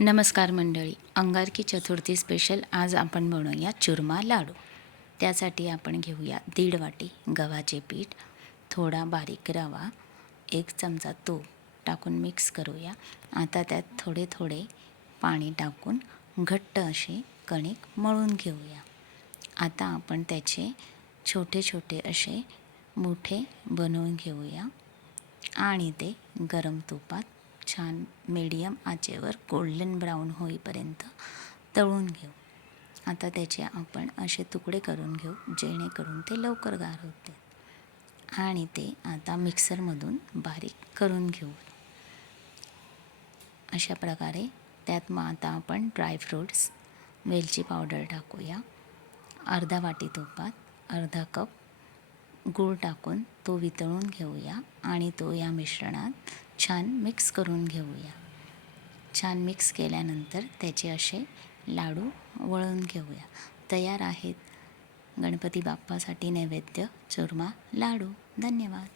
नमस्कार मंडळी, अंगारकी चतुर्थी स्पेशल आज आपण बनवूया चुरमा लाडू. त्यासाठी आपण घेऊया 1.5 वाटी गव्हाचे पीठ, थोडा बारीक रवा, 1 चमचा तूप टाकून मिक्स करूया. आता त्यात थोडे थोडे पाणी टाकून घट्ट असे कणिक मळून घेऊया. आता आपण त्याचे छोटे छोटे असे मुठे बनवून घेऊया आणि ते गरम तुपात छान मीडियम आचेवर गोल्डन ब्राऊन होईपर्यंत तळून घेऊ. आता त्याचे आपण असे तुकडे करून घेऊ जेणेकरून ते लवकर गार होते आणि ते आता मिक्सरमधून बारीक करून घेऊ. अशा प्रकारे त्यात मग आता आपण ड्रायफ्रूट्स, वेलची पावडर टाकूया. अर्धा वाटी तुपात अर्धा कप गूळ टाकून तो वितळून घेऊया आणि तो या मिश्रणात छान मिक्स करून घेऊया. छान मिक्स केल्यानंतर त्याचे असे लाडू वळून घेऊया. तयार आहेत गणपती बाप्पासाठी नैवेद्य चुरमा लाडू. धन्यवाद.